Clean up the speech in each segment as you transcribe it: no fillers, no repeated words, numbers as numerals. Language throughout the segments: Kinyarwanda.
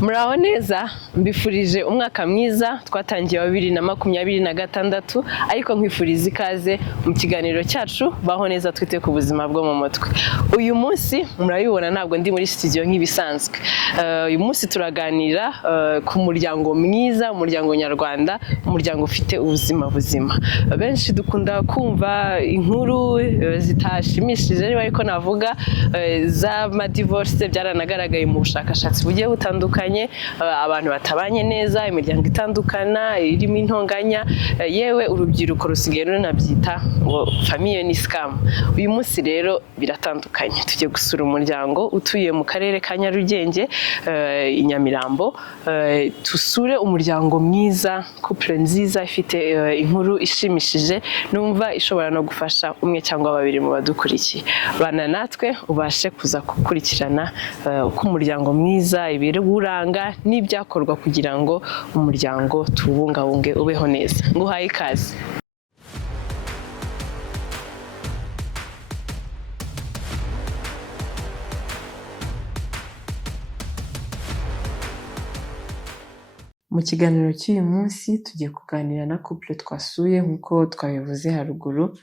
Muraho neza, mbifurije umwaka mwiza twatangiye wa 2026 ariko nkwifuriza ikaze mu kiganiro cyacu baho neza twite ku buzima bwo mu mutwe. Uyu munsi murabibona ntabwo ndi muri studio nk'ibisanzwe. Uyu munsi turaganira ku muryango mwiza, umuryango nyarwanda, umuryango ufite ubuzima buzima. Benshi dukunda kumva inkuru zitashimishije ariko navuga z'ama divorce byaranagaragaye mu bushakashatsi bugiye butandukanye, abantu batabanye neza, imiryango itandukana irimo intonganya, yewe urubyiruko rusigaye runabyita ngo famille ni scam. Uyu munsi rero biratandukanye, tugiye gusura umuryango utuye mu karere ka Nyarugenge i Nyamirambo, tusure umuryango mwiza, couple nziza ifite inkuru ishimishije numva ishobora no gufasha umwe cyangwa babiri mu badukurikiye. Bana natwe ubashe kuza gukurikirana uko umuryango mwiza ibiruranga n'ibyakorwa kugira ngo umuryango tuwubungabunge ubeho neza. Nguhaye ikaze. Mu kiganiro cy'uyu munsi tugiye kuganira na couple twasuye nk'uko twabivuze haruguru,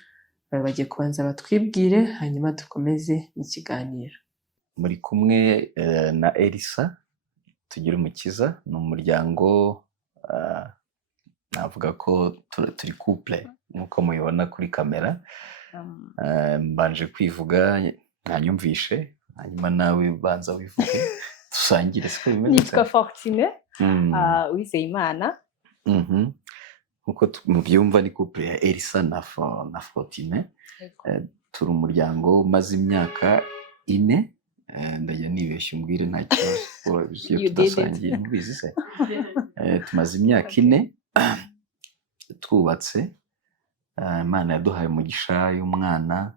bagiye kubanza batwibwire hanyuma dukomeze ikiganiro. Muri kumwe na Elisa Tugirumukiza, ni umuryango navuga ko turi couple nk'uko mubibona kuri kamera. Mbanje kwivuga ntanyumvishe, hanyuma nawe banza wivuge dusangire siko bimeze. Nitwa Fortune Uwizeyimana. Nkuko mubyumva ni couple ya Elisa na Fortune. Turi umuryango umaze imyaka 4. Ndajya nibeshya umbwire nta kibazo iyo tudasangiye mubizi se. Tumaze imyaka 4 twubatse. Imana yaduhaye umugisha y'umwana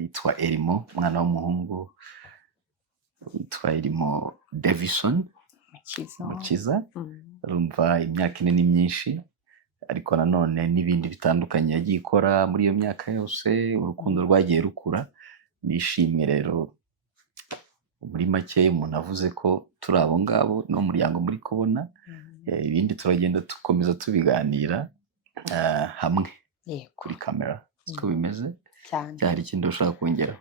yitwa Elimo, umwana w'umuhungu yitwa Elimo Davison Mukiza. Urumva imyaka 4 ni myinshi, ariko nanone n'ibindi bitandukanye yagiye ikora muri iyo myaka yose. Urukundo rwagiye rukura. Nishimye rero muri make umuntu avuze ko turi abo ngabo n'umuryango muri kubona. Ibindi turagenda dukomeza tubiganira hamwe kuri kamera. Siko bimeze cyane. Cyari ikindi ushaka kongeraho?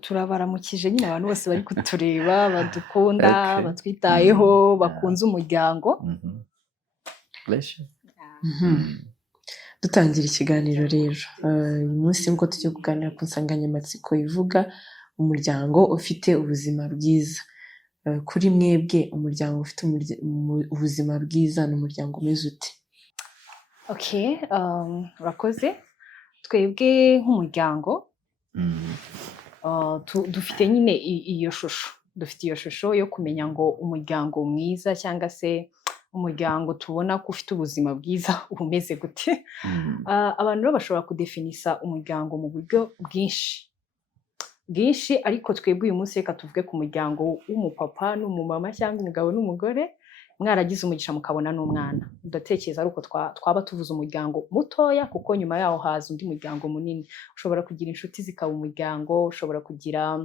Turabaramukije nyine abantu bose bari kutureba badukunda, batwitayeho, bakunze umuryango. Bless you. Dutangira ikiganiro rero, uyu munsi ngo tujye kuganira ku nsanganyamatsiko ivuga umuryango ufite ubuzima bwiza. Kuri mwebwe umuryango ufite ubuzima bwiza ni umuryango umeze ute? Urakoze. Twebwe nk'umuryango dufite nyine iyo shusho, dufite iyo shusho yo kumenya ngo umuryango mwiza cyangwa se umuryango tubona ko ufite ubuzima bwiza umeze gute. Abantu rero bashobora kudefinisa umuryango mu buryo bwinshi, ariko twebwe uyu munsi reka tuvuge ku muryango w'umupapa n'umumama cyangwa umugabo n'umugore mwaragize umugisha mukabona n'umwana. Ndatekereza ari uko twaba tuvuze umuryango mutoya, kuko nyuma yaho haza undi muryango munini. Ushobora kugira inshuti zikaba umuryango, ushobora kugira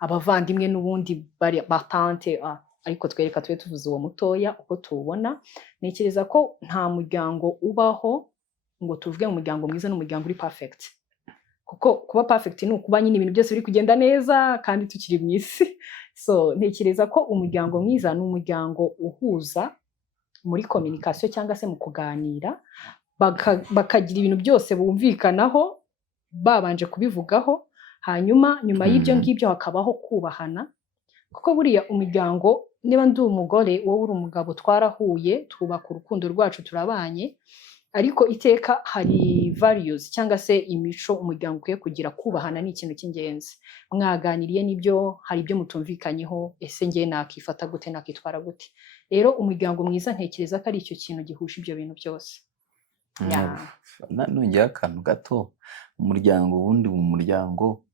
abavandimwe n'ubundi batante, ariko twereka tube tuvuze uwo mutoya uko tuwubona. Ntekereza ko nta muryango ubaho ngo tuvuge umuryango mwiza n'umuryango uri perfect, kuko kuba perfect ni ukuba nyine ibintu byose biri kugenda neza kandi tukiri mu isi. So ntekereza ko umuryango mwiza ni umuryango uhuza muri communication cyangwa se mu kuganira, bakagira ibintu byose bumvikanaho babanje kubivugaho, hanyuma nyuma y'ibyo ngibyo hakabaho kubahana. Kuko buriya umuryango, niba ndi umugore wowe uri umugabo, twarahuye twubaka urukundo rwacu turabanye, ariko iteka hari values cyangwa se imico umuryango ukwiye kugira. Kubahana ni ikintu cy'ingenzi. Mwaganiriye n'ibyo hari ibyo mutumvikanyeho, ese ngiye nakifata gute, nakitwara gute. Rero umuryango mwiza ntekereza ko ari icyo kintu gihusha ibyo bintu byose. Nongera akantu gato. Umuryango ubundi mu muryango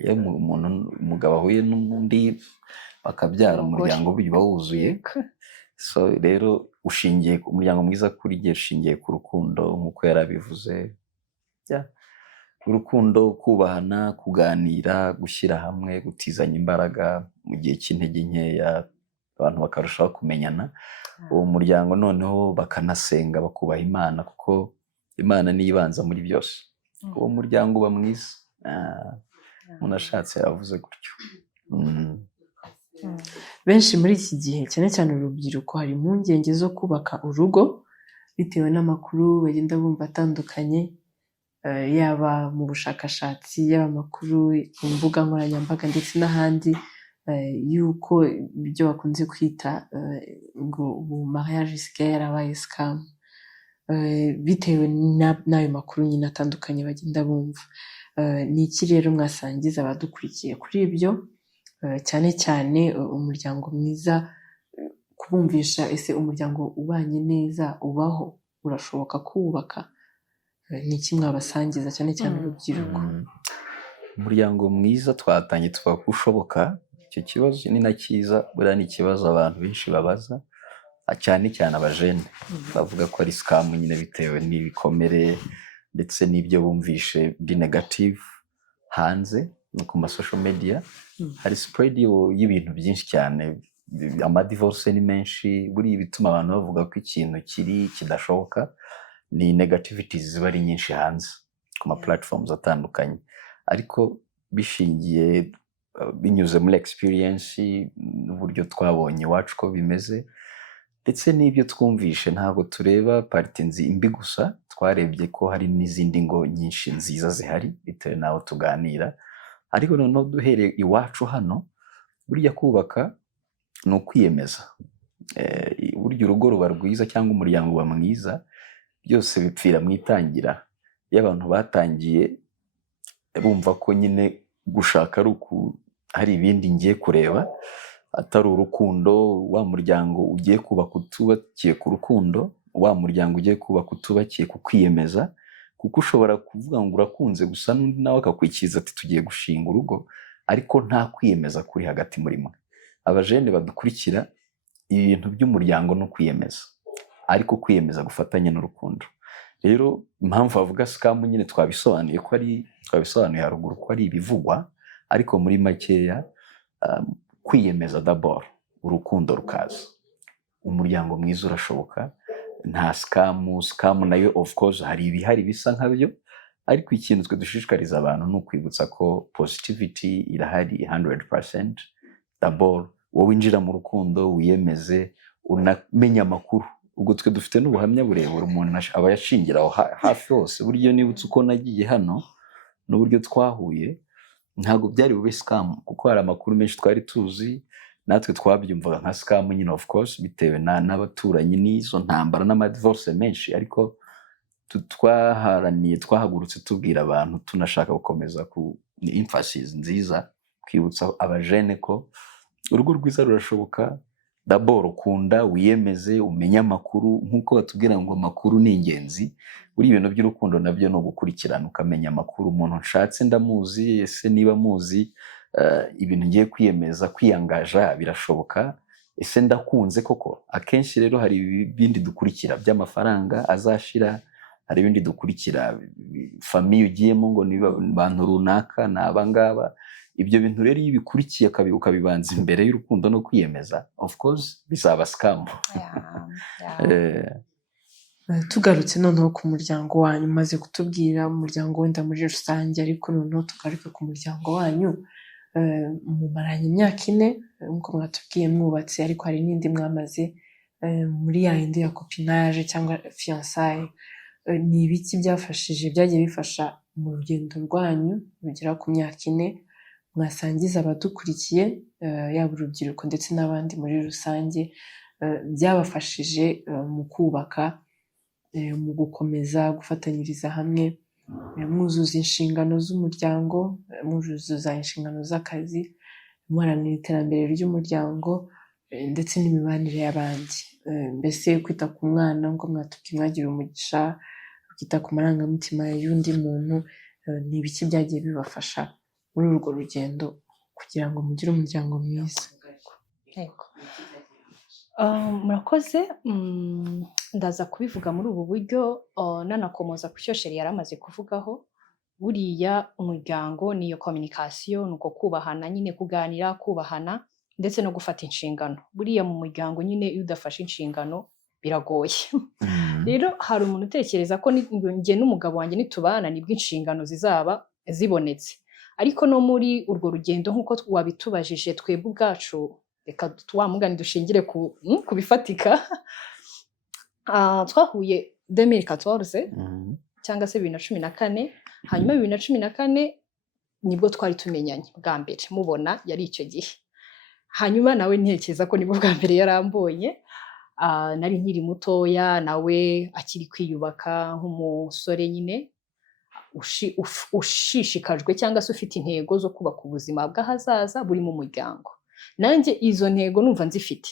iyo umugabo ahuye n'undi bakabyara, umuryango uba wuzuye. So rero ushingiye umuryango mwiza kuri gihe ushingiye ku rukundo nk'uko yarabivuze. Urukundo, kubahana, kuganira, gushyira hamwe, gutizanya imbaraga mu gihe cy'intege nkeya, abantu bakarushaho kumenyana uwo muryango, noneho bakanasenga bakubaha Imana kuko Imana niyo ibanza muri byose. Uwo muryango uba mwiza. Umuntu ashatse yavuze gutyo. Benshi muri iki gihe cyane cyane urubyiruko hari impungenge zo kubaka urugo bitewe n'amakuru bagenda bumva atandukanye, yaba mu bushakashatsi, yaba amakuru ku mbuga nkoranyambaga ndetse n'ahandi, yuko ibyo bakunze kwita ngo ubu mariage isigaye yarabaye scam, bitewe n'ayo makuru nyine atandukanye bagenda bumva. Ni iki rero mwasangiza abadukurikiye kuri ibyo, cyane cyane umuryango mwiza, kubumvisha ese umuryango ubanye neza ubaho, urashoboka kuwubaka? Ni iki mwabasangiza cyane cyane urubyiruko? Umuryango mwiza twatangiye tuvuga ko ushoboka. Icyo kibazo ni na cyiza, buriya ni ikibazo abantu benshi babaza, cyane cyane abajene bavuga ko ari scam nyine bitewe n'ibikomere ndetse n'ibyo bumvishe biri negative hanze no ku masocial media. Hari spread y'ibintu byinshi cyane, amadivorce ni menshi. Buriya ibituma abantu bavuga ko ikintu kidashoboka ni negativities ziba ari nyinshi hanze ku ma platforms atandukanye, ariko bishingiye binyuze muri experience n'uburyo twabonye iwacu ko bimeze ndetse n'ibyo twumvishe. Ntabwo tureba parti mbi gusa, twarebye ko hari n'izindi ngo nyinshi nziza zihari bitewe n'aho tuganira. Ariko noneho duhereye iwacu hano, burya kubaka ni ukwiyemeza. Burya urugo ruba rwiza cyangwa umuryango uba mwiza, byose bipfira mu itangira. Iyo abantu batangiye bumva ko nyine gushaka hari ibindi ngiye kureba atari urukundo, wa muryango ugiye kubaka utubakiye ku rukundo, wa muryango ugiye kubaka utubakiye ku kwiyemeza. Kuko ushobora kuvuga ngo urakunze gusa n'undi nawe akakwikiza ati tugiye gushinga urugo, ariko nta kwiyemeza kuri hagati muri mwe. Abajene badukurikira, ibintu by'umuryango no kwiyemeza, ariko kwiyemeza gufatanya n'urukundo. Rero impamvu bavuga scam nyine twabisobanuye haruguru ko ari ibivugwa, ariko muri makeya kwiyemeza d'abord, urukundo rukaza. Umuryango mwiza urashoboka, nta scam nayo of course hari ibihari bisa nkabyo, ariko ikintu twe dushishikariza abantu ni ukwibutsa ko positivity irahari 100%. D'abord wowe winjira mu rukundo, wiyemeze, unamenya amakuru. Ubwo twe dufite n'ubuhamya burebure umuntu aba yashingiraho hafi hose. Buryo nibutse uko nagiye hano n'uburyo twahuye, ntabwo byari bube scam kuko hari amakuru menshi twari tuzi, natwe twabyumvaga nka scam nyine of course bitewe n'abaturanyi n'izo ntambara n'amadivorce menshi. Ariko twahagurutse tubwira abantu, tunashaka gukomeza ku emphasis nziza, kwibutsa abajene ko urugo rwiza rurashoboka. D'abord ukunda, wiyemeze, umenye amakuru. Nk'uko batubwira ngo amakuru ni ingenzi, buri ibintu by'urukundo nabyo no gukurikirana ukamenya amakuru. Umuntu nshatse ndamuzi, ese niba muzi ibintu ngiye kwiyemeza kwiyangaja birashoboka, ese ndakunze koko? Akenshi rero hari ibindi dukurikira by'amafaranga azashira, hari ibindi dukurikira famille ugiyemo ngo ni abantu runaka ni abangaba. Ibyo bintu rero iyo bikurikiye ukabibanza imbere y'urukundo no kwiyemeza, of course bizaba scam. Tugarutse noneho ku muryango wanyu, maze kutubwira umuryango wenda muri rusange, ariko noneho tugaruke ku muryango wanyu. Mumaranye imyaka 4 nk'uko mwatubwiye mwubatse, ariko hari n'indi mwamaze muri ya yindi ya copinage cyangwa fiançailles. Ni ibiki byagiye bifasha mu rugendo rwanyu rugera ku myaka 4 mwasangiza abadukurikiye, yaba urubyiruko ndetse n'abandi muri rusange, byabafashije mu kubaka, mu gukomeza gufatanyiriza hamwe, mwuzuza inshingano z'umuryango, mwuzuza inshingano z'akazi, muharanira iterambere ry'umuryango ndetse n'imibanire y'abandi. Mbese kwita ku mwana ngo mwatubwiye mwagira umugisha, kwita ku marangamutima y'undi muntu, ni ibiki byagiye bibafasha muri urwo rugendo kugira ngo mugire umuryango mwiza? Murakoze. Ndaza kubivuga muri ubu buryo, nanakomoza ku cyo Sheri yari amaze kuvugaho. Buriya umuryango niyo communication, nuko kubahana nyine, kuganira, kubahana ndetse no gufata inshingano. Buriya mu muryango nyine iyo udafashe inshingano biragoye. Rero hari umuntu utekereza ko njye n'umugabo wanjye nitubana nibwo inshingano zizaba zibonetse, ariko no muri urwo rugendo nk'uko wabitubajije twebwe ubwacu, reka wa mugani dushingire ku bifatika. Twahuye 2014 cyangwa se 2014, hanyuma 2014 nibwo twari tumenyanye bwa mbere, mubona yari icyo gihe. Hanyuma nawe ntekereza ko nibwo bwa mbere yarambonye, nari nkiri mutoya, nawe akiri kwiyubaka nk'umusore nyine ushishikajwe cyangwa se ufite intego zo kubaka ubuzima bw'ahazaza buri mu muryango. Nanjye izo ntego numva nzifite.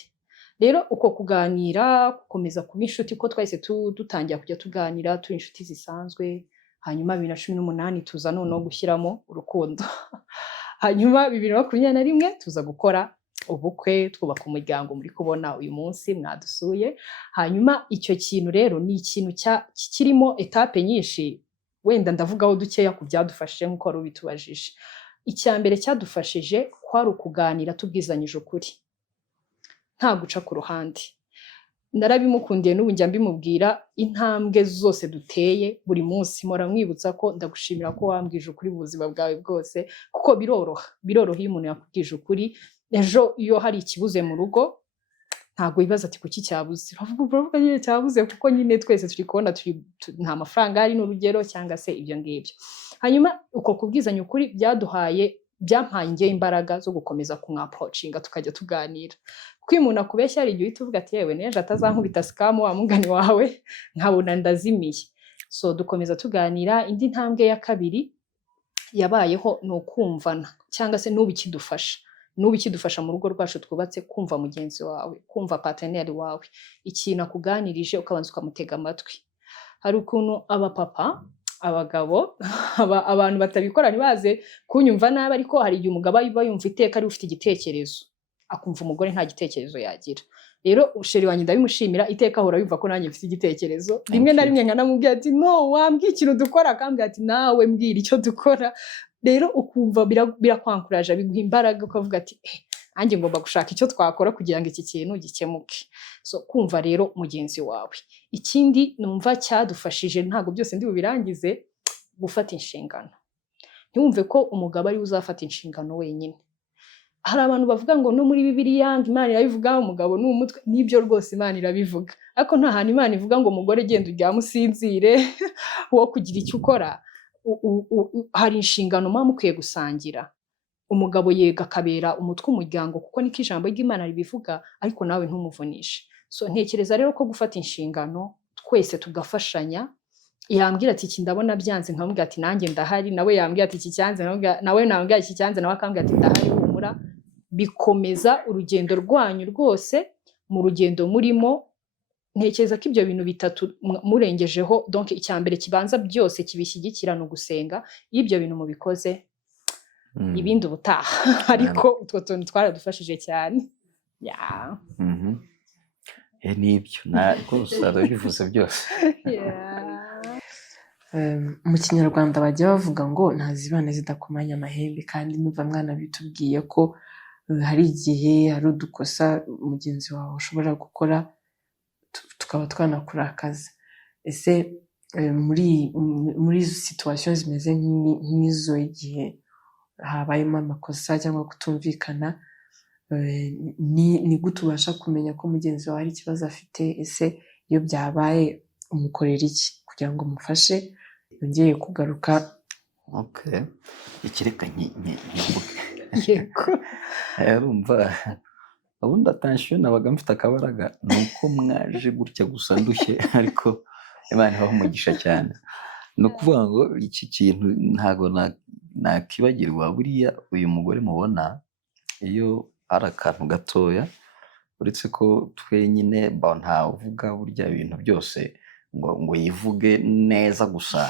Rero uko kuganira, gukomeza kuba inshuti, ko twahise dutangira kujya tuganira turi inshuti zisanzwe. Hanyuma 2018 tuza noneho gushyiramo urukundo. Hanyuma 2021 tuza gukora ubukwe, twubaka umuryango muri kubona uyu munsi mwadusuye. Hanyuma icyo kintu rero ni ikintu kirimo etape nyinshi, wenda ndavugaho dukeya ku byadufashije nk'uko wari ubitubajije. Icya mbere cyadufashije kwari ukuganira tubwizanyije ukuri, nta guca ku ruhande. Narabimukundiye n'ubu njya mbimubwira, intambwe zose duteye buri munsi mpora mwibutsa ko ndagushimira ko wambwije ukuri mu buzima bwawe bwose, kuko biroroha iyo umuntu yakubwije ukuri. Ejo iyo hari ikibuze mu rugo ntabwo wibaza ati kuki cyabuze, uravuga nyine cyabuze kuko nyine twese turi kubona nta mafaranga ari n'urugero cyangwa se ibyo ngibyo. Hanyuma uko kubwizanya ukuri byampaye njye imbaraga zo gukomeza kumwaprocinga tukajya tuganira, kuko iyo umuntu akubeshya hari igihe uhita uvuga ati yewe n'ejo atazankubita scam wa mugani wawe nkabona ndazimiye. So dukomeza tuganira. Indi ntambwe ya kabiri yabayeho ni ukumvana, cyangwa se n'ubu ikidufasha mu rugo rwacu twubatse, kumva mugenzi wawe, kumva partenaire wawe, ikintu akuganirije ukabanza ukamutega amatwi. Hari ukuntu abapapa, abagabo, abantu batabikora ntibaze kunyumva nabi, ariko hari igihe umugabo aba yumva iteka ari ufite igitekerezo, akumva umugore nta gitekerezo yagira. Rero sheri wanjye ndabimushimira, iteka ahora yumva ko nanjye mfite igitekerezo. Rimwe na rimwe nkanamubwira ati no, wambwiye ikintu dukora, akambwira ati nawe mbwira icyo dukora. Rero ukumva birakwankuraje, biguha imbaraga, ukavuga ati nanjye ngomba gushaka icyo twakora kugira ngo iki kintu gikemuke. So kumva rero mugenzi wawe. Ikindi numva cyadufashije, ntabwo byose ndi bubirangize, gufata inshingano. Ntiwumve ko umugabo ari uzafata inshingano wenyine. Hari abantu bavuga ngo no muri Bibiliya Imana irabivuga umugabo ni umutwe, nibyo rwose Imana irabivuga, ariko nta hantu Imana ivuga ngo umugore genda uryame usinzire wo kugira icyo ukora. Hari inshingano muba mukwiye gusangira. Umugabo yega akabera umutwe umuryango, kuko niko ijambo ry'Imana ribivuga, ariko nawe ntumuvunishe. So ntekereza rero ko gufata inshingano twese tugafashanya. Yambwira ati iki ndabona byanze, nkamubwira ati nanjye ndahari, nawe yambwira ati iki cyanze, nawe nambwira iki cyanze, nawe akambwira ati ndahari, humura. Bikomeza urugendo rwanyu rwose. Mu rugendo murimo, ntekereza ko ibyo bintu bitatu murengejeho, donc icya mbere kibanza byose kibishyigikira no gusenga. Iyo ibyo bintu mubikoze, ibindi ubutaha. Ariko utwo tuntu twaradufashije cyane. Nibyo rwose arabivuze byose. Mu Kinyarwanda bajya bavuga ngo ntazibana zidakomanya amahembe, kandi numva mwana bitubwiye ko hari igihe hari udukosa mugenzi wawe ushobora gukora tukaba twanakurakaza. Ese muri izo situation zimeze nk'izo, igihe habayemo amakosa cyangwa kutumvikana, ni gute ubasha kumenya ko mugenzi wawe hari ikibazo afite? Ese iyo byabaye umukorera iki kugira ngo umufashe yongeye kugaruka? Ikireka nkivuge. Yego. Urumva ubundi attention nabaga mfite akabaraga, nuko mwaje gutya gusa ndushye, ariko Imana ibaha umugisha cyane. Ni ukuvuga ngo iki kintu ntago nakibagirwa. Buriya uyu mugore mubona, iyo ari akantu gatoya, uretse ko twenyine ntavuga burya ibintu byose ngo yivuge neza gusa,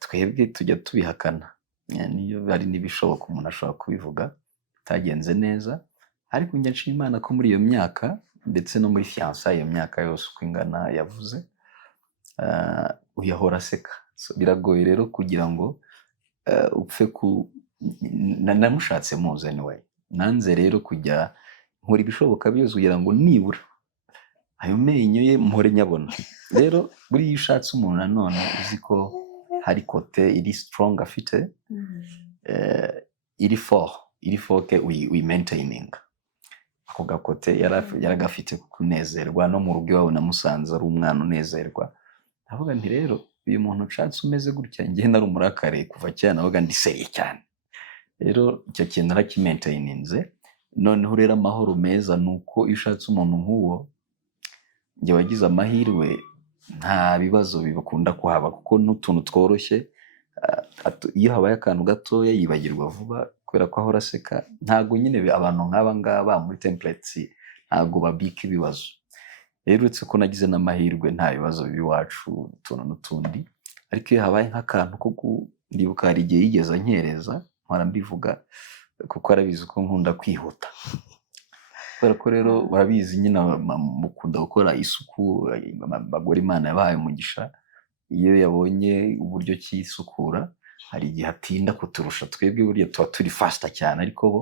twebwe tujya tubihakana. Niyo ari n'ibishoboka umuntu ashobora kubivuga bitagenze neza, ariko njya nshima Imana ko muri iyo myaka, ndetse no muri fiança iyo myaka yose uko ingana yavuze, uyahora aseka. Biragoye rero kugira ngo upfe namushatse muzi anyway. Nanze rero kujya nkora ibishoboka byose kugira ngo nibura ayo menyo ye mpore nyabona. Rero buriya iyo ushatse umuntu nanone uzi ko hari kote iri strong afite, iri foke uyi maintaining. Ako gakote yaragafite kunezerwa, no mu rugo iwabo namusanze ari umwana unezerwa. Ndavuga nti rero uyu muntu ushatse umeze gutya, njye nari umurakare kuva cyane, navuga ndiseye cyane. Rero icyo kintu narakimaintaininze. Noneho rero amahoro meza ni uko iyo ushatse umuntu nk'uwo, njye wagize amahirwe, nta bibazo bikunda kuhaba, kuko n'utuntu tworoshye, iyo habaye akantu gatoya yibagirwa vuba kubera ko ahora aseka. Ntago nyine abantu nk'aba ngaba muri templates ntago babika ibibazo. Rero uretse ko nagize n'amahirwe nta bibazo by'iwacu utuntu n'utundi, ariko iyo habaye nk'akantu ko ndibuka hari igihe yigeze ankereza, mpora mbivuga kuko arabizi ko nkunda kwihuta. Kubera ko rero barabizi nyine mukunda gukora isuku, abagore Imana yabahaye umugisha, iyo yabonye uburyo cyisukura hari igihe atinda kuturusha. Twebwe burya tuba turi faster cyane, ariko bo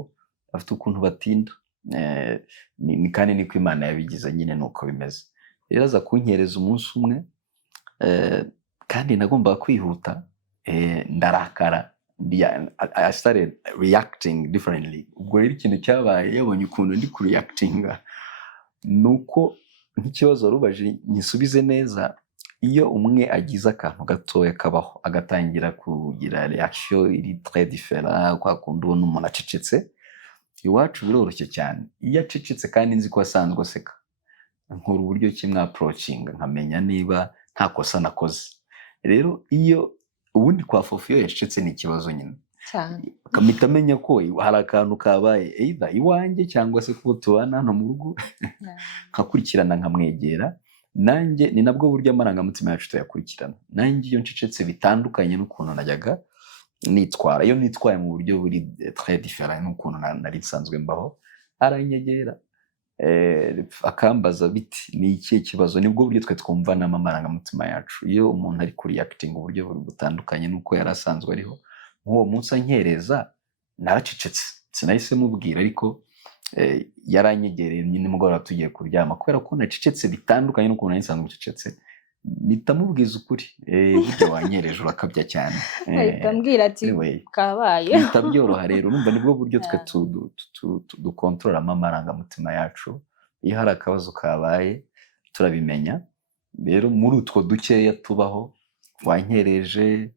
bafite ukuntu batinda. Kandi niko Imana yabigize, nyine nuko bimeze. Rero aza kunkereza umunsi umwe, kandi nagombaga kwihuta, ndarakara. I started reacting differently. Ubwo rero ikintu cyabaye, yabonye ukuntu ndi kureactinga, nuko nk'ikibazo warubaje nyisubize neza. Iyo umwe agize akantu gatoya kabaho, agatangira kugira reaction iri très différent, kwa kundi ubona umuntu acecetse, iwacu biroroshye cyane. Iyo acecetse kandi nzi ko asanzwe aseka, nkora uburyo kimwe approaching, nkamenya niba nta kosa nakoze. Rero iyo ubundi kwa Fofi iyo yacecetse ni ikibazo nyine cyane, kamita amenya ko hari akantu kabaye either iwanjye cyangwa se ko tubana hano mu rugo, nkakurikirana nkamwegera. Nanjye ni nabwo buryo amarangamutima yacu tuyakurikirana. Nanjye iyo ncecetse bitandukanye n'ukuntu najyaga nitwara. Iyo nitwaye mu buryo buri très différent n'ukuntu nari nsanzwe mbaho, aranyegera akambaza biti ni ikihe kibazo. Nibwo buryo twe twumvana amarangamutima yacu. Iyo umuntu ari kureacting uburyo buri butandukanye n'uko yari asanzwe ariho, nk'uwo munsi ankereza naracecetse, sinahise mubwira, ariko yaranyegereye nyine nimugoroba tugiye kuryama. Kubera ko nacecetse bitandukanye n'ukuntu nari nsanzwe ncecetse, nitamubwiza ukuri, burya wanyereje urakabya cyane, ahita ati kabaye. Bitabyoroha rero. Urumva nibwo buryo twe dukontororamo amarangamutima yacu. Iyo hari akabazo kabaye turabimenya. Rero muri utwo dukeya tubaho, wanyereje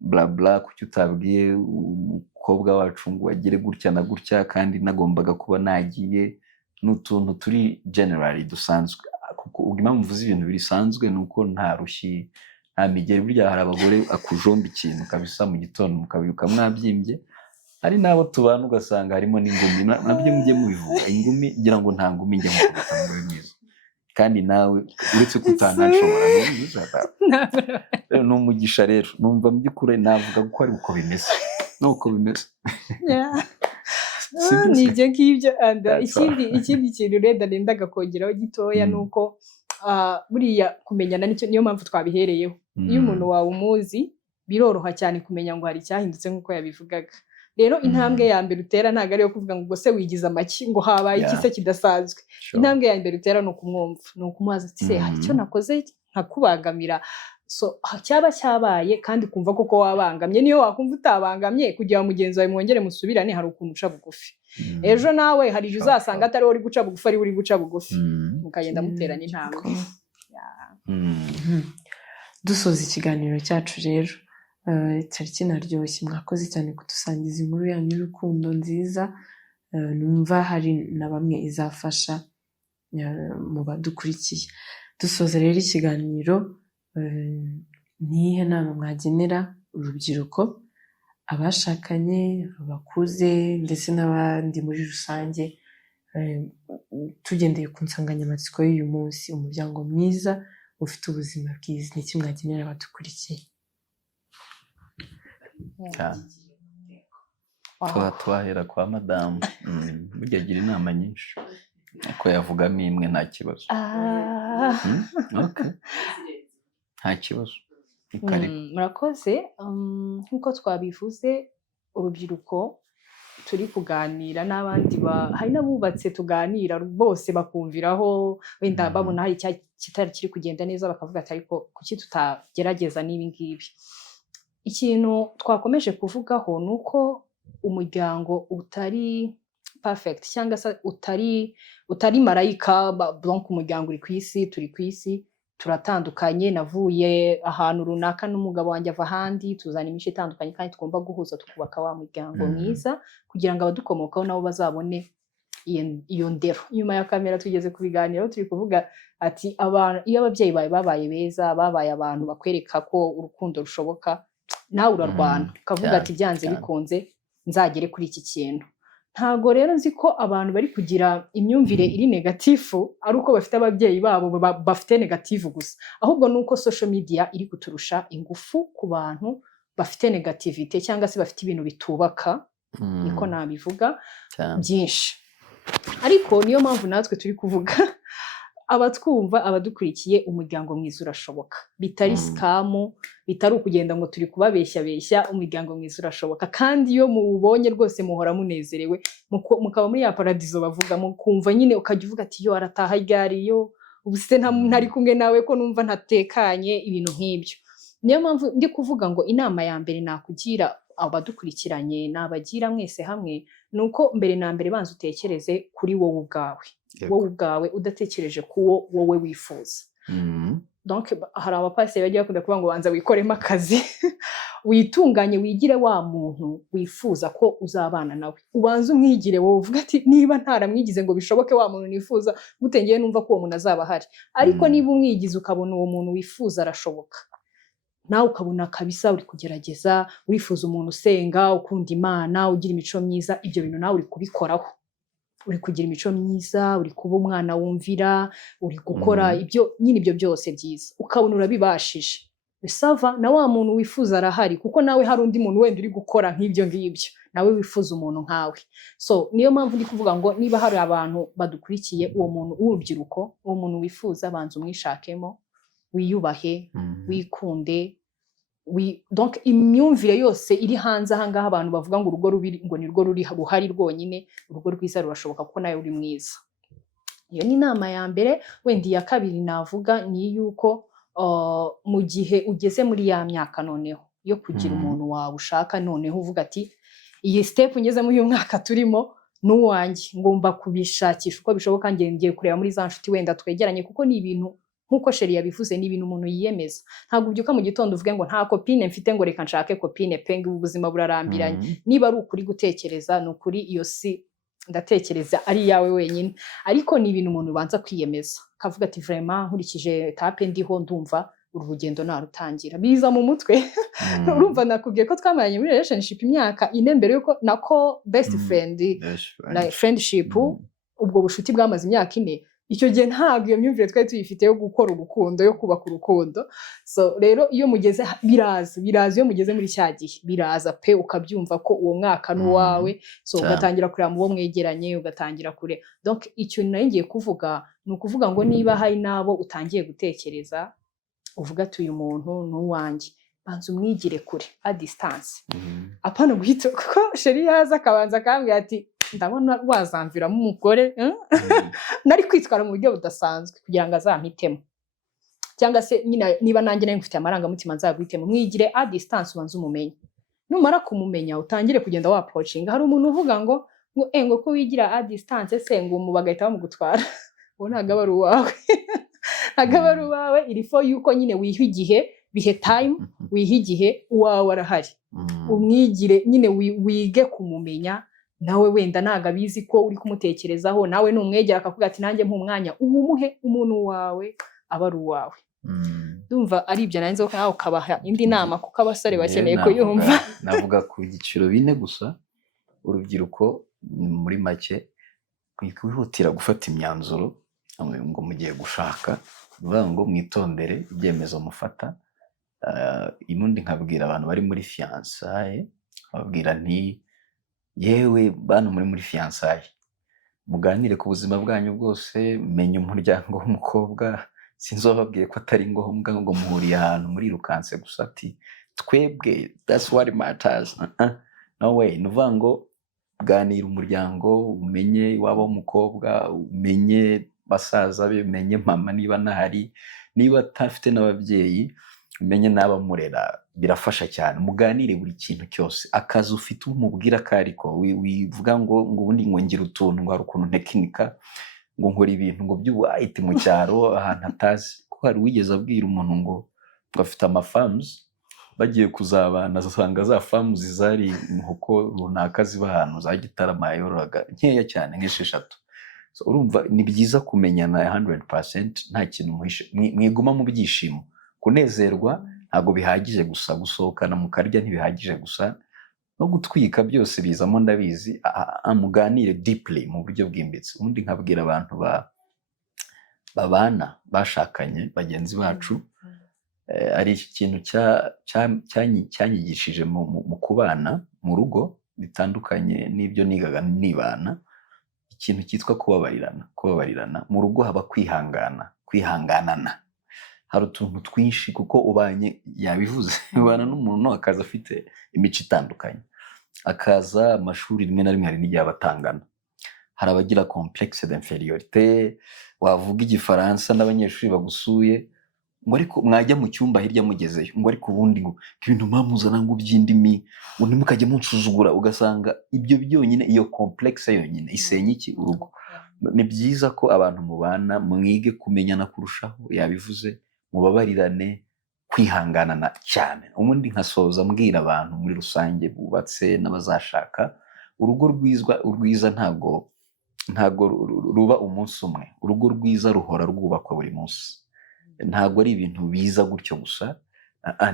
bla bla, kuki utabwiye umukobwa wacu ngo agire gutya na gutya kandi nagombaga kuba nagiye. N'utuntu turi generally dusanzwe, kuko ubwo mvuze ibintu bisanzwe nuko nta rushyi nta migeri. Burya hari abagore akujomba ikintu kabisa mu gitondo mukabiruka mwabyimbye, ari nabo tubana ugasanga harimo n'ingumi. Nabyo mujye mubivuga, ingumi ngira ngo nta ngumi njye mu kugatanga mwiza, kandi nawe uretse kutanashobora n'umugisha. Rero numva mu by'ukuri navuga ko ari uko bimeze, nuko bimeze. Ni ibyo ngibyo. Ikindi kintu rero nendaga kongeraho gitoya nuko buriya kumenyana niyo mpamvu twabihereyeho. Iyo umuntu wawe umuzi biroroha cyane kumenya ngo hari icyahindutse nk'uko yabivugaga. Rero intambwe ya mbere utera ntabwo ari yo kuvuga ngo se wigize amaki ngo habaye iki se kidasanzwe. Intambwe ya mbere utera ni ukumwumva, ni ukumubaza ati se hari icyo nakoze nkakubangamira, so cyaba cyabaye, kandi kumva koko wabangamye. Niyo wakumva utabangamye, kugira ngo mugenzi wawe mwongere musubirane, hari ukuntu uca bugufi. Ejo nawe hari igihe uzasanga atari uri guca bugufi, ari uri guca bugufi, mukagenda muterana intambwe. Dusoza ikiganiro cyacu rero, cyari kinaryoshye. Mwakoze cyane kudusangiza inkuru yanyu y'urukundo nziza. Numva hari na bamwe izafasha mu badukurikiye. Dusoza rero ikiganiro, nihe nama mwagenera urubyiruko, abashakanye, abakuze ndetse n'abandi muri rusange, tugendeye ku nsanganyamatsiko y'uyu munsi, umuryango mwiza ufite ubuzima bwiza? Ni iki mwagenera abadukurikiye? Twahera kwa madamu. Burya agira inama nyinshi, ko yavugamo imwe nta kibazo. Nta kibazo. Murakoze. Nk'uko twabivuze, urubyiruko turi kuganira n'abandi hari n'abubatse tuganira bose bakumviraho wenda babona hari kitari kiri kugenda neza bakavuga ati ariko kuki tutagerageza n'ibi ngibi. Ikintu twakomeje kuvugaho ni uko umuryango utari perfect cyangwa se utari marayika, donc umuryango uri ku isi, turi ku isi, turatandukanye. Navuye ahantu runaka n'umugabo wanjye ava ahandi, tuzana imico itandukanye kandi tugomba guhuza tukubaka wa muryango mwiza kugira ngo abadukomokaho nabo bazabone iyo ndero. Nyuma ya kamera tugeze ku biganiro turi kuvuga ati iyo ababyeyi bawe babaye beza, babaye abantu bakwereka ko urukundo rushoboka, nawe urarwana ukavuga ati byanze bikunze nzagere kuri iki kintu. Ntago rero nzi ko abantu bari kugira imyumvire iri negatifu ari uko bafite ababyeyi babo bafite negatifu gusa, ahubwo nuko social media iri kuturusha ingufu ku bantu bafite negativite cyangwa se bafite ibintu bitubaka, niko nabivuga byinshi. Ariko niyo mpamvu natwe turi kuvuga abatwumva, abadukurikiye, umuryango mwiza urashoboka, bitari scam, bitari ukugenda ngo turi kubabeshya. Umuryango mwiza urashoboka, kandi iyo mubonye rwose muhora munezerewe, mukaba muri ya paradizo bavuga, mukumva nyine ukajya uvuga ati yo arataha ryari, yo ubuse ntari kumwe nawe ko numva ntatekanye, ibintu nk'ibyo. Niyo mpamvu ndi kuvuga ngo inama ya mbere nakugira abadukurikiranye, nabagira mwese hamwe, nuko mbere na mbere banza utekereze kuri wowe ubwawe. Wowe ubwawe udatekereje kuwo wowe wifuza. Donc hari abapasiteri bagiye bakunda kuvuga ngo banza wikoremo akazi witunganye, wigire wa muntu wifuza ko uzabana nawe, ubanze umwigire wowe, uvuga ati niba ntaramwigize ngo bishoboke wa muntu nifuza, gutengeye numva ko uwo muntu azaba ahari. Ariko niba umwigize ukabona uwo muntu wifuza arashoboka, nawe ukabona kabisa uri kugerageza, urifuza umuntu usenga, ukunda Imana, ugira imico myiza, ibyo bintu nawe uri kubikoraho, uri kugira imico myiza, uri kuba umwana wumvira, uri gukora ibyo nyine, ibyo byose byiza, ukabona urabibashije, bisava na wa muntu wifuza arahari, kuko nawe hari undi muntu wenda uri gukora nk'ibyo ngibyo, nawe wifuza umuntu nkawe. So niyo mpamvu ndi kuvuga ngo niba hari abantu badukurikiye, uwo muntu w'urubyiruko, uwo muntu wifuza, banza umwishakemo, wiyubahe, wikunde. Donc imyumvire yose iri hanze aha ngaha abantu bavuga ngo urugo rubi ngo ni rwo ruhari rwonyine, urugo rwiza rurashoboka kuko nawe uri mwiza. Iyo ni inama ya mbere. Wenda iya kabiri navuga ni yuko mu gihe ugeze muri ya myaka noneho yo kugira umuntu wawe ushaka, noneho uvuga ati iyi step ngeze muri uyu mwaka turimo n'uwanjye, ngomba kubishakisha uko bishoboka, ngiye kureba muri za nshuti wenda twegeranye, kuko ni ibintu nkuko Sheri yabivuze, ni ibintu umuntu yiyemeza. Ntabwo ubyuka mu gitondo uvuge ngo nta kopine mfite ngo reka nshake kopine pe, ngo ubuzima burarambiranye. Niba ari ukuri gutekereza, ni ukuri, iyo si ndatekereza ari iyawe wenyine, ariko ni ibintu umuntu ubanza kwiyemeza, akavuga ati vraiment nkurikije etape ndiho, ndumva uru rugendo narutangira. Biza mu mutwe. Urumva nakubwiye ko twamaranye muri relationship imyaka 4 mbere yuko nako best friend na friendship, ubwo bushuti bwamaze imyaka 4. Icyo gihe ntabwo iyo myumvire twari tuyifite yo gukora urukundo, yo kubaka urukundo. So rero iyo mugeze biraza iyo mugeze muri cya gihe biraza pe, ukabyumva ko uwo mwaka n'uwawe. So ugatangira kureba mu bo mwegeranye, ugatangira kure. Donc icyo nari ngiye kuvuga ni ukuvuga ngo niba hari nabo utangiye gutekereza, uvuga ati uyu muntu n'uwanjye, banza umwigire kure a distance. Apana guhita, kuko Sheri yaza akabanza akambwira ati ndabona wazamviramo umugore, nari kwitwara mu buryo budasanzwe kugira ngo azampitemo, cyangwa se nyine niba nanjye nari mfite amarangamutima nzaguhitemo. Mwigire a distance, ubanza umumenye. Numara kumumenya utangire kugenda wa approaching. Hari umuntu uvuga ngo ko wigira a distance se ngo umubagahita bamugutwara, uwo ntabwo ari uwawe. Ntabwo ari uwawe, iri for yuko nyine wiha igihe, bihe time, wiha igihe, uwawe arahari. Umwigire nyine, wige kumumenya. Nawe wenda ntago abizi ko uri kumutekerezaho, nawe numwegera akavuga ati nanjye nk'umwanya umuhe, umuntu wawe aba ari uwawe. Ndumva ari ibyo nanze ko ukabaha indi nama, kuko abasore bakeneye kuyumva. Navuga ku giciro 4 gusa. Urubyiruko muri make kwihutira gufata imyanzuro ngo mugiye gushaka, bivuga ngo mwitondere ibyemezo mufata. Inundi nkabwira abantu bari muri fiançailles, babwira nti yewe bantu muri fiançailles, muganire ku buzima bwanyu bwose, menya umuryango w'umukobwa. Sinzobabwiye ko atari ngombwa ngo muhuriye ahantu muri rukanse gusa ati twebwe that's what matters. No way. Nuvuga ngo ganira umuryango, umenye iwabo w'umukobwa, umenye basaza be, umenye mama niba nahari, niba atafite n'ababyeyi umenye n'abamurera. Birafasha cyane, muganire buri kintu cyose. Akazi ufite umubwira kariko, wivuga ngo ubundi ngo ngira utuntu, ngo hari ukuntu ntekinika, ngo nkora ibintu ngo by'ubuhayiti mu cyaro ahantu atazi. Ko hari wigeze abwira umuntu ngo afite amafamuzi, bagiye kuzabana asanga za famuzi zari inkoko runaka ziba ahantu za Gitarama yororaga nkeya cyane nk'esheshatu. So urumva ni byiza kumenyana 100%, nta kintu muhishe, mwiguma mu byishimo. Kunezerwa ntabwo bihagije gusa, gusohokana mukarya ntibihagije gusa, no gutwika byose bizamo ndabizi. Muganire deeply mu buryo bwimbitse. Ubundi nkabwira abantu babana bashakanye bagenzi bacu, ari ikintu cyanyigishije mu kubana mu rugo bitandukanye n'ibyo nigaga nibana, ikintu cyitwa kubabarirana. Mu rugo haba kwihanganana. Hari utuntu twinshi kuko ubanye, yabivuze, ubana n'umuntu akaza afite imico itandukanye, akaza amashuri rimwe na rimwe hari n'igihe abatangana. Hari abagira complexe d'infériorité, wavuga igifaransa n'abanyeshuri bagusuye, ngo ariko mwajya mu cyumba hirya mugezeyo, ngo ariko ubundi ngo ibintu mpamuzana ngo by'indimi, ngo ntimukajye munsuzugura. Ugasanga ibyo byonyine, iyo complexe yonyine isenya iki urugo. Ni byiza ko abantu mubana mwige kumenyana kurushaho, yabivuze, mubabarirane, kwihanganana cyane. Ubundi nkasoza mbwira abantu muri rusange bubatse n'abazashaka, urugo rwiza ntago ruba umunsi umwe. Urugo rwiza ruhora rwubakwa buri munsi, ntago ari ibintu biza gutyo gusa,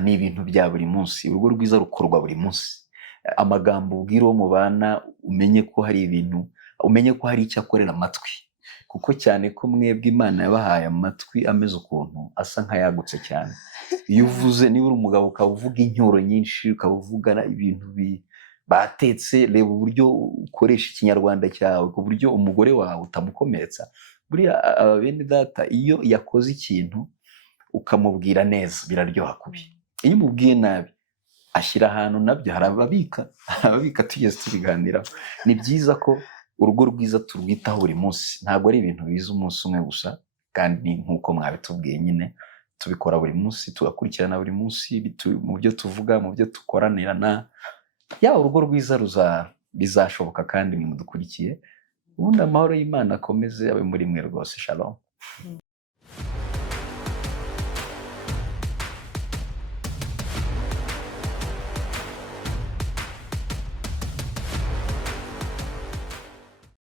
ni ibintu bya buri munsi. Urugo rwiza rukorwa buri munsi. Amagambo ubwira uwo mubana umenye ko hari ibintu, umenye ko hari icyo akorera amatwi, kuko cyane ko mwebwe Imana yabahaye amatwi ameze ukuntu asa nk'ayagutse cyane. Iyo uvuze, niba uri umugabo ukavuga incyuro nyinshi, ukavuga ibintu batetse, reba uburyo ukoresha ikinyarwanda cyawe ku buryo umugore wawe utamukomeretsa. Buriya bene data, iyo yakoze ikintu ukamubwira neza biraryoha kubi. Iyo umubwiye nabi ashyira ahantu, nabyo hari ababika tugeze tubiganiraho. Ni byiza ko urugo rwiza turwitaho buri munsi, ntabwo ari ibintu biza umunsi umwe gusa, kandi nk'uko mwabitubwiye nyine tubikora buri munsi, tugakurikirana buri munsi mu byo tuvuga, mu byo dukoranirana. Urugo rwiza bizashoboka kandi mudukurikiye. Ubundi amahoro y'Imana akomeze abe muri mwe rwose. Shalom.